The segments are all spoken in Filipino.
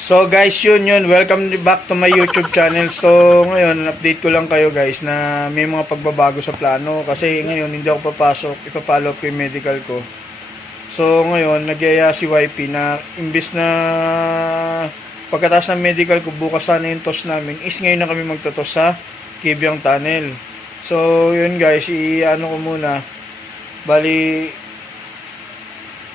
So guys, yun. Welcome back to my YouTube channel. So ngayon, update ko lang kayo guys na may mga pagbabago sa plano. Kasi ngayon, hindi ako papasok. Ipapollow up ko yung medical ko. So ngayon, nagyaya si YP na imbis na pagkatapos ng medical ko, bukas sana yung toss namin, is ngayon na kami magtotos sa Kibyang Tunnel. So yun guys, i-ano ko muna. Bali,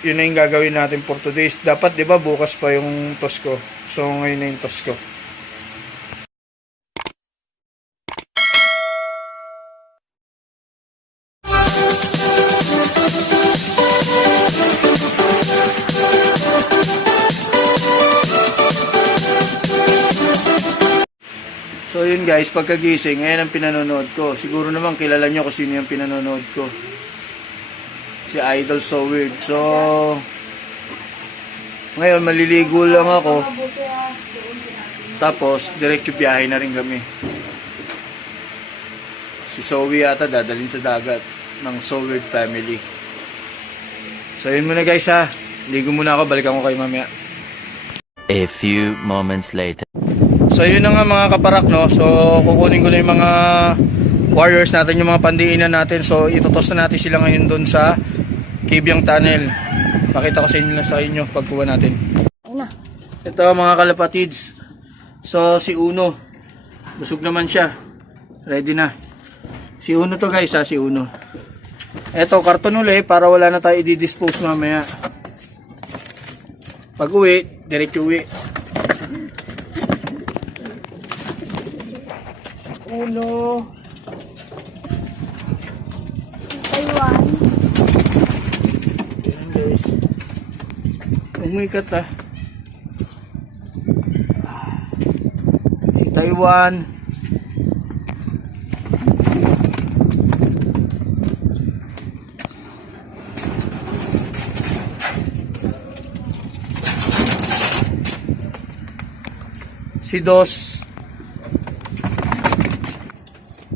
yun na yung gagawin natin for today's. Dapat 'di ba bukas pa yung toss ko. So ngayon na yung toss ko. So yun guys, pagkagising, ngayon ang pinanonood ko. Siguro naman kilala nyo kung sino yung pinanonood ko. Si Idol So Weird. So ngayon maliligo lang ako. Tapos diretso biyahe na rin kami. Si Zoe yata dadalhin sa dagat ng So Weird family. So yun muna guys ha. Ligo muna ako, balikan ko kayo mamaya. A few moments later. So yun na nga mga kaparak, no. So kukunin ko na yung mga warriors natin, yung mga pandiinan natin. So itutos na natin sila ngayon doon sa Kibyang Tunnel. Pakita ko sa inyo pagkuha natin. Ito mga kalapatids. So si Uno, busog naman siya. Ready na. Si Uno to guys ha, si Uno. Ito karton uli para wala na tayo i-dispose mamaya. Pag uwi, diretso uwi. Uno. Taiwan. Ayan guys. Umikat ah. Si Taiwan. Si Dos.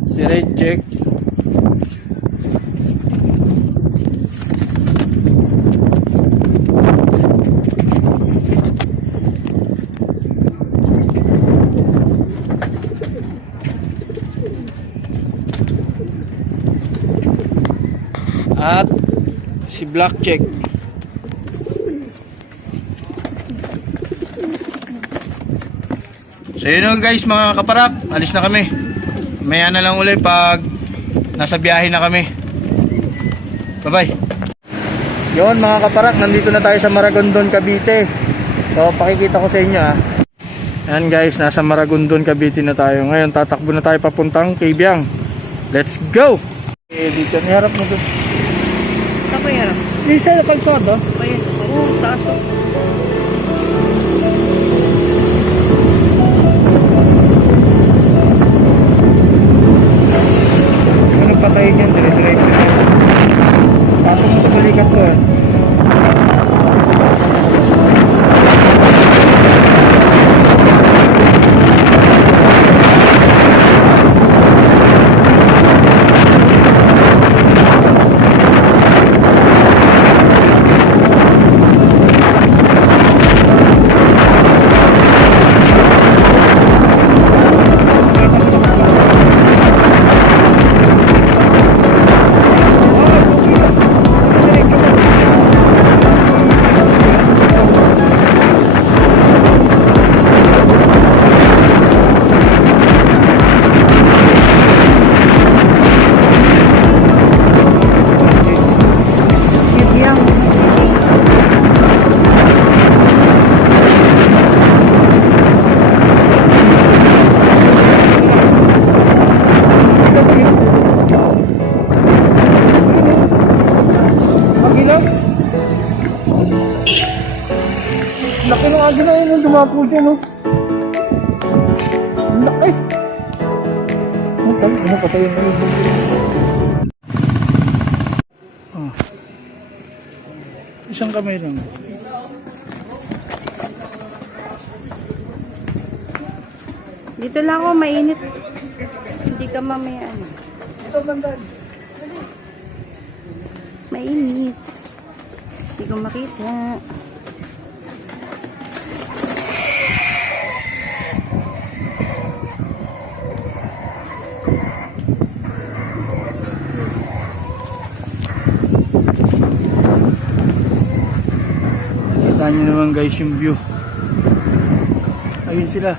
Si Red Jack. At si Black Jack. So yun guys mga kaparap, alis na kami. Maya na lang ulit pag nasa biyahe na kami. Bye bye. Yun mga kaparak, nandito na tayo sa Maragondon, Cavite. So pakikita ko sa inyo ha. Ayan guys, nasa Maragondon, Cavite na tayo. Ngayon tatakbo na tayo papuntang Kibyang. Let's go! Dito, niharap mo doon. Saan ko yarap? Isa na kalsada. Ayun. Oo, taas o. Patayin yan, dire-diretso na. Pasok mo sa balikat ko eh. Laki ng agad na yun, dumapo dyan, no? Laki! Ano patayin na yun? Isang kamay lang. Dito lang ako, mainit. Hindi ka mamaya ano. Dito bandan. Mainit. Hindi ko makita. Kita nyo naman guys yung view. Ayun sila.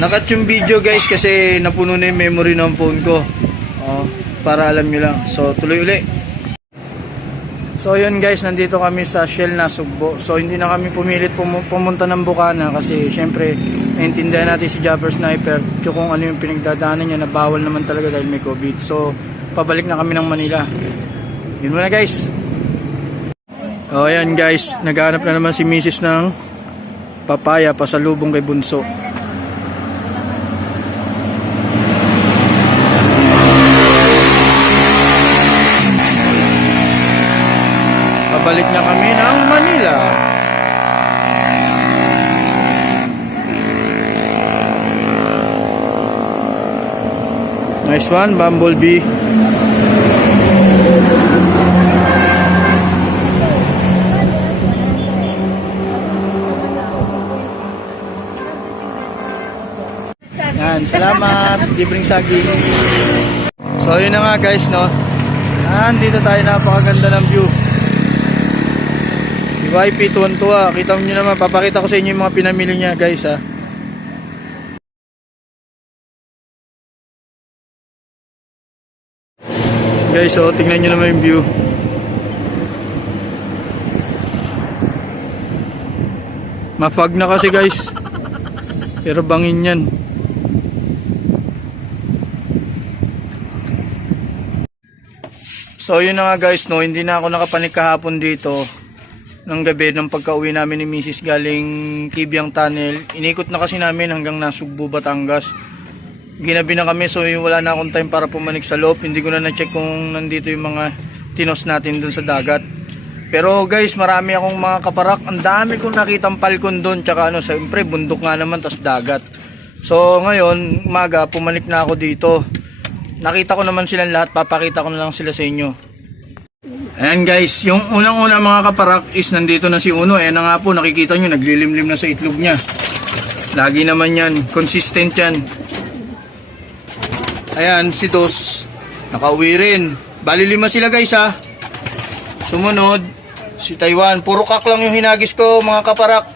Nakat yung video guys kasi napuno na yung memory ng phone ko. Para alam nyo lang. So tuloy uli. So yun guys, nandito kami sa Shell na Sugbo. So hindi na kami pumilit pumunta ng Bukana kasi syempre naintindihan natin si Jabber Sniper kung ano yung pinagdadaanan niya na bawal naman talaga dahil may COVID. So pabalik na kami ng Manila. Yun muna guys. O ayan guys, naghanap na naman si Mrs. ng papaya pasalubong kay Bunso. Pabalik na kami ng Manila. Nice one, Bumblebee. Yan, salamat. Libreng saging. So yun na nga guys, no. Dito tayo, napakaganda ng view. Si YP tuwan-tuwa. Kita nyo naman, papakita ko sa inyo yung mga pinamili niya guys ha. Guys, so tingnan nyo naman yung view. Mafag na kasi guys. Pero bangin yan. So yun na nga guys, no, hindi na ako nakapanik kahapon dito ng gabi ng pagka-uwi namin ni Mrs. galing Kibyang Tunnel. Inikot na kasi namin hanggang Nasugbu, Batangas. Ginabi na kami, so wala na akong time para pumanik sa loob. Hindi ko na na-check kung nandito yung mga tinos natin dun sa dagat. Pero guys, marami akong mga kaparak. Ang dami kong nakitang palkon dun. Tsaka ano, siyempre bundok nga naman, tas dagat. So ngayon, umaga, pumanik na ako dito. Nakita ko naman silang lahat, papakita ko na lang sila sa inyo. Ayan guys, yung unang-una mga kaparak is nandito na si Uno. Ayan na nga po, nakikita nyo, naglilimlim na sa itlog niya. Lagi naman yan, consistent yan. Ayan, si Dos, nakauwi rin. Bali 5 sila guys ha. Sumunod, si Taiwan. Puro kak lang yung hinagis ko mga kaparak.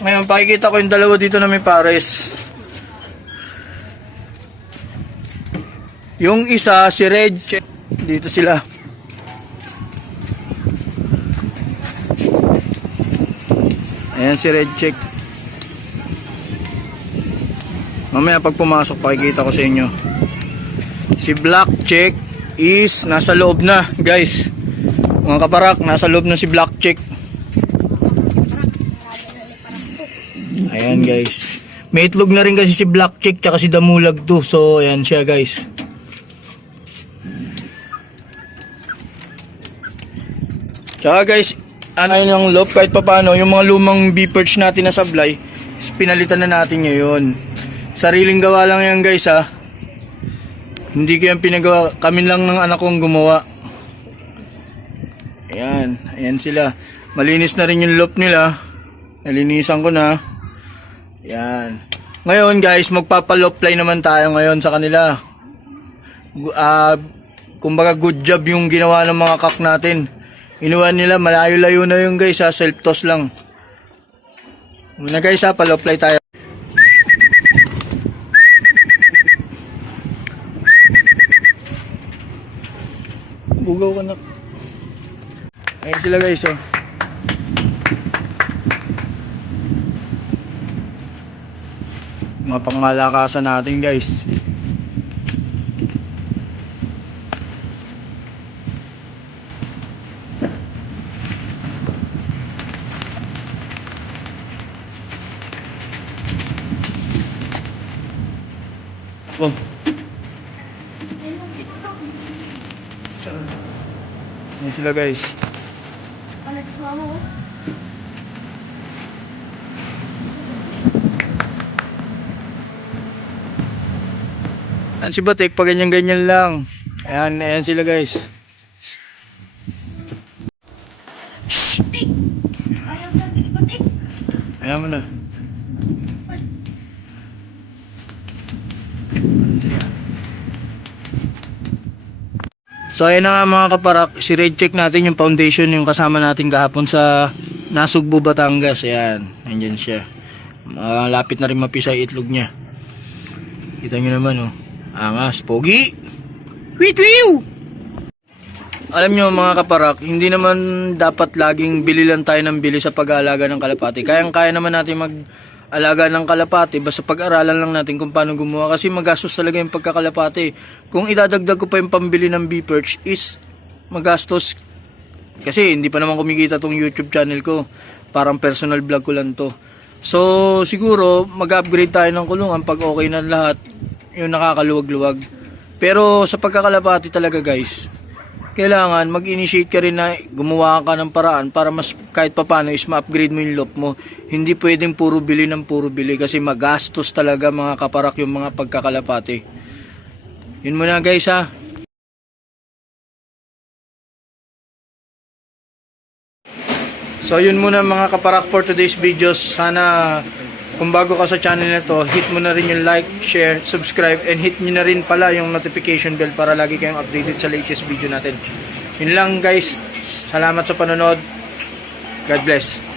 Ngayon, pakikita ko yung dalawa dito na may pares. Yung isa, si Red. Dito sila. Ayan si Red Check. Mamaya pag pumasok, pakikita ko sa inyo. Si Black Check is nasa loob na, guys. Mga kaparak, nasa loob na si Black Check. Ayan guys. May itlog na rin kasi si Black Check tsaka si Damulag to. So ayan siya guys. Tsaka guys, ano yung loob kahit pa paano, yung mga lumang bee-perch natin na sablay, pinalitan na natin ngayon. Sariling gawa lang yan guys ha. Hindi ko yan pinagawa, kami lang ng anak kong gumawa. Ayan, ayan sila. Malinis na rin yung loop nila. Nalinisan ko na. Ayan. Ngayon guys, magpapa-loop fly naman tayo ngayon sa kanila. Kumbaga good job yung ginawa ng mga kak natin. Inuwan nila, malayo-layo na yung guys ha, self-toss lang. Muna guys ha, pa-loop fly tayo. Bugaw ka na. Ayan sila guys oh. Mga pangmalakasan natin guys. Oh. Ayan sila guys. Ayan si Batik, pag ganyan-ganyan lang. Ayan, ayan sila guys. Ayan mo na. So ayun na nga mga kaparak, si Red check natin yung foundation yung kasama natin kahapon sa Nasugbu, Batangas. Ayan, nandyan siya. Malapit na rin mapisay itlog niya. Kita nyo naman oh. Angas, pogi. Witwiw! Alam nyo mga kaparak, hindi naman dapat laging bili lang tayo ng bili sa pag-aalaga ng kalapati. Kayang-kaya naman natin mag-alaga ng kalapati, basta pag-aralan lang natin kung paano gumawa. Kasi magastos talaga yung pagkakalapati. Kung idadagdag ko pa yung pambili ng bee perch is magastos. Kasi hindi pa naman kumikita tong YouTube channel ko. Parang personal vlog ko lang to. So siguro mag-upgrade tayo ng kulungan pag okay na lahat. Yung nakakaluwag-luwag. Pero sa pagkakalapati talaga guys, kailangan mag-initiate ka rin na gumawa ka ng paraan para mas kahit papano is ma-upgrade mo yung loop mo. Hindi pwedeng puro bili ng puro bili kasi magastos talaga mga kaparak yung mga pagkakalapati. Yun muna guys ha. So yun muna mga kaparak for today's videos. Sana kung bago ka sa channel na to, hit mo na rin yung like, share, subscribe, and hit nyo na rin pala yung notification bell para lagi kayong updated sa latest video natin. Yun lang guys. Salamat sa panonood. God bless.